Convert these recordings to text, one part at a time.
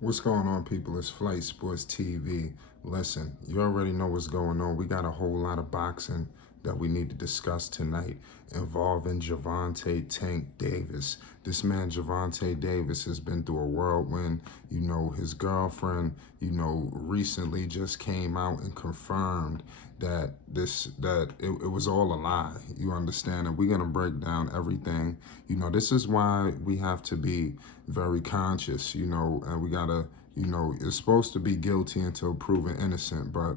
What's going on, people? It's Flight Sports TV. Listen, you already know what's going on. We got a whole lot of boxing that we need to discuss tonight involving Gervonta Tank Davis. This man, Gervonta Davis, has been through a whirlwind. His girlfriend, recently just came out and confirmed that it was all a lie. You understand? And we're gonna break down everything. This is why we have to be very conscious, and we gotta, it's supposed to be guilty until proven innocent, but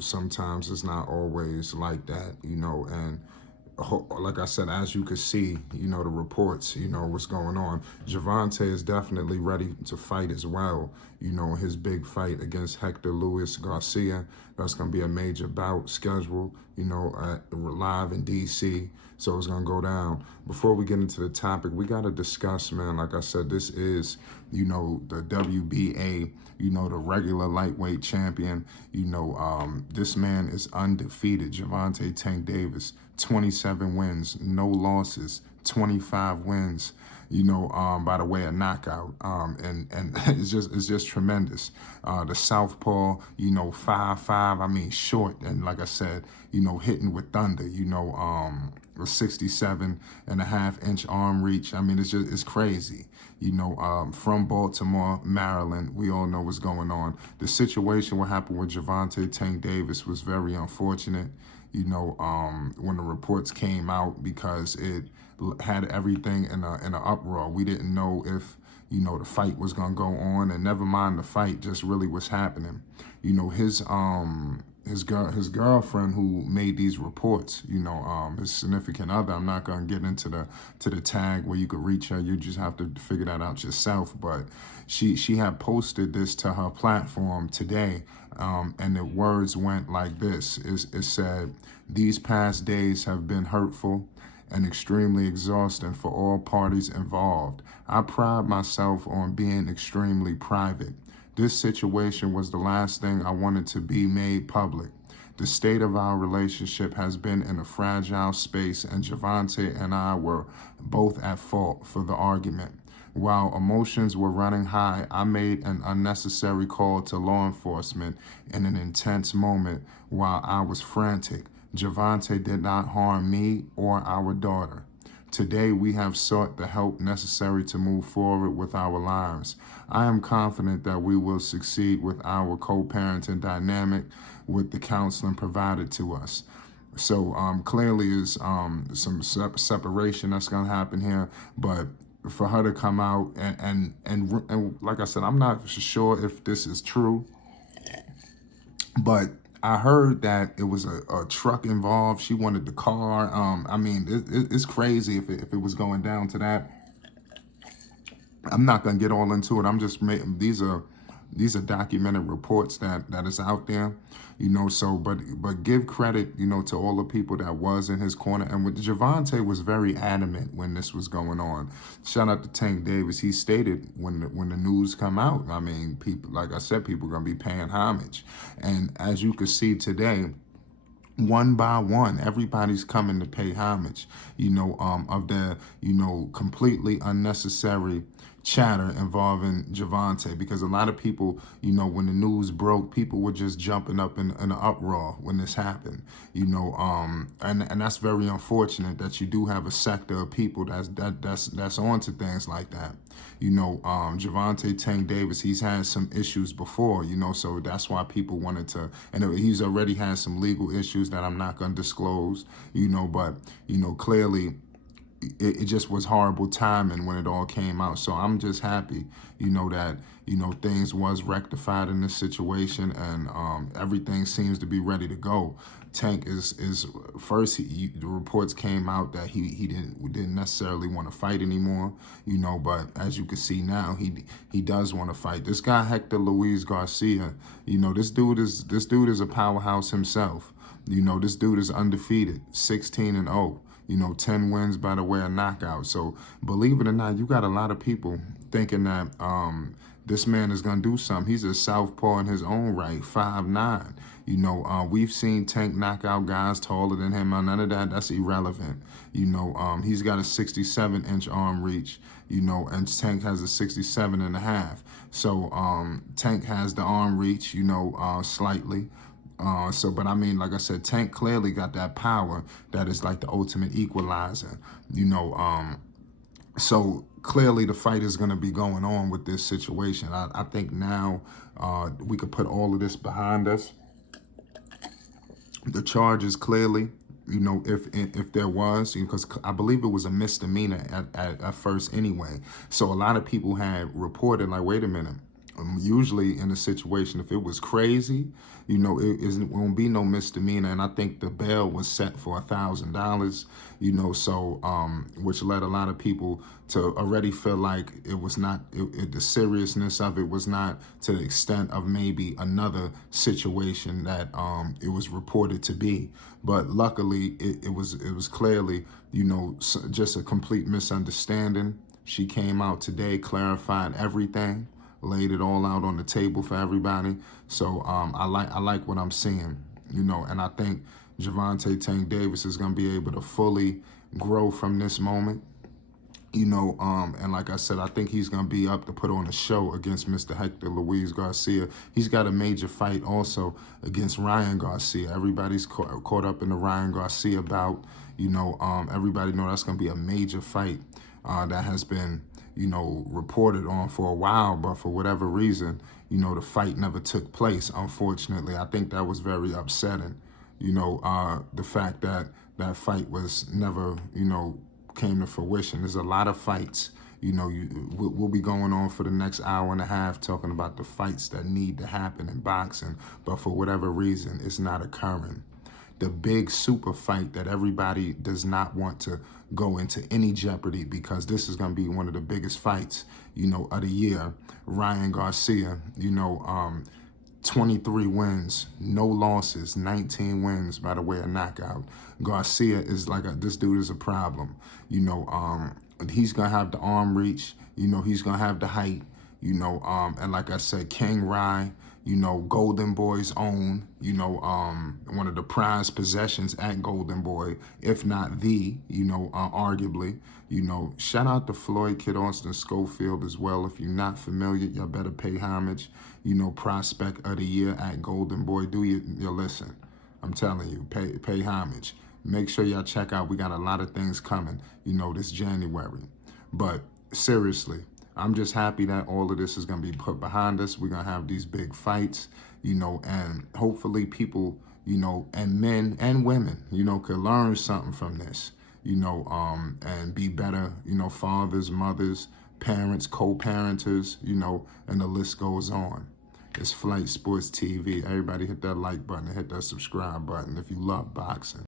sometimes it's not always like that, and like I said, as you could see, the reports, what's going on. Gervonta is definitely ready to fight as well. His big fight against Hector Luis Garcia. That's going to be a major bout scheduled, live in D.C. So it's going to go down. Before we get into the topic, we got to discuss, man, like I said, this is, the WBA, the regular lightweight champion. This man is undefeated. Gervonta Tank Davis, 27 wins, no losses, 25 wins, by the way of knockout. And it's just tremendous. The southpaw, 5'5", I mean, short. And like I said, hitting with thunder, a 67.5-inch arm reach. I mean, it's crazy. From Baltimore, Maryland, we all know what's going on. The situation what happened with Gervonta Tank Davis was very unfortunate. When the reports came out, because it had everything in an uproar. We didn't know if, the fight was going to go on, and never mind the fight, just really what's happening. His girlfriend who made these reports, his significant other. I'm not gonna get into the tag where you could reach her. You just have to figure that out yourself. But she had posted this to her platform today, and the words went like this: it said, "These past days have been hurtful and extremely exhausting for all parties involved. I pride myself on being extremely private. This situation was the last thing I wanted to be made public. The state of our relationship has been in a fragile space, and Gervonta and I were both at fault for the argument. While emotions were running high, I made an unnecessary call to law enforcement in an intense moment while I was frantic. Gervonta did not harm me or our daughter. Today, we have sought the help necessary to move forward with our lives. I am confident that we will succeed with our co-parenting dynamic with the counseling provided to us." So clearly is some separation that's going to happen here. But for her to come out and like I said, I'm not sure if this is true, but I heard that it was a truck involved. She wanted the car. I mean, it's crazy if it was going down to that. I'm not gonna get all into it. I'm just making these are documented reports that is out there, So, but give credit, to all the people that was in his corner. And with Gervonta was very adamant when this was going on. Shout out to Tank Davis. He stated when the news come out, I mean, people, like I said, people are gonna be paying homage. And as you can see today, one by one, everybody's coming to pay homage, of the, completely unnecessary chatter involving Gervonta, because a lot of people, when the news broke, people were just jumping up in an uproar when this happened, and that's very unfortunate that you do have a sector of people that's onto things like that. Gervonta Tank Davis, he's had some issues before, so that's why people wanted to, and he's already had some legal issues that I'm not going to disclose, but, clearly it just was horrible timing when it all came out. So I'm just happy, that, things was rectified in this situation, and everything seems to be ready to go. Tank is first, the reports came out that he didn't necessarily want to fight anymore, but as you can see now, he does want to fight. This guy, Hector Luis Garcia, this dude is a powerhouse himself. This dude is undefeated, 16-0. 10 wins by the way of knockout. So believe it or not, you got a lot of people thinking that this man is going to do something. He's a southpaw in his own right, 5'9". We've seen Tank knock out guys taller than him. None of that, that's irrelevant. He's got a 67-inch arm reach. you know, and Tank has a 67.5. So Tank has the arm reach, you know, slightly. But I mean, like I said, Tank clearly got that power that is like the ultimate equalizer, you know. So clearly the fight is going to be going on with this situation. I think now we could put all of this behind us. The charges clearly, you know, if there was, because I believe it was a misdemeanor at first anyway. So a lot of people had reported like, wait a minute. Usually in a situation, if it was crazy, you know, it won't be no misdemeanor. And I think the bail was set for $1,000, you know, so which led a lot of people to already feel like it was not, the seriousness of it was not to the extent of maybe another situation that it was reported to be. But luckily, it was clearly, you know, just a complete misunderstanding. She came out today, clarified everything, laid it all out on the table for everybody. So I like what I'm seeing, you know, and I think Gervonta Tank Davis is going to be able to fully grow from this moment, you know, and like I said, I think he's going to be up to put on a show against Mr. Hector Luis Garcia. He's got a major fight also against Ryan Garcia. Everybody's caught up in the Ryan Garcia bout, you know. Everybody know that's going to be a major fight that has been, you know, reported on for a while, but for whatever reason, you know, the fight never took place, unfortunately. I think that was very upsetting, you know, the fact that that fight was never, you know, came to fruition. There's a lot of fights, you know, we'll be going on for the next hour and a half talking about the fights that need to happen in boxing, but for whatever reason, it's not occurring. The big super fight that everybody does not want to go into any jeopardy, because this is going to be one of the biggest fights, you know, of the year. Ryan Garcia, you know, 23 wins, no losses, 19 wins by the way of knockout. Garcia is like, this dude is a problem. You know, he's going to have the arm reach. You know, he's going to have the height. You know, and like I said, King Rye, you know, Golden Boy's own, you know, one of the prized possessions at Golden Boy, if not the, you know, arguably, you know. Shout out to Floyd Kid Austin Schofield as well. If you're not familiar, y'all better pay homage. You know, prospect of the year at Golden Boy. Do your listen. I'm telling you, pay homage. Make sure y'all check out. We got a lot of things coming, you know, this January. But seriously, I'm just happy that all of this is going to be put behind us. We're going to have these big fights, you know, and hopefully people, you know, and men and women, you know, could learn something from this, you know, and be better, you know, fathers, mothers, parents, co-parenters, you know, and the list goes on. It's Flight Sports TV. Everybody hit that like button and hit that subscribe button if you love boxing.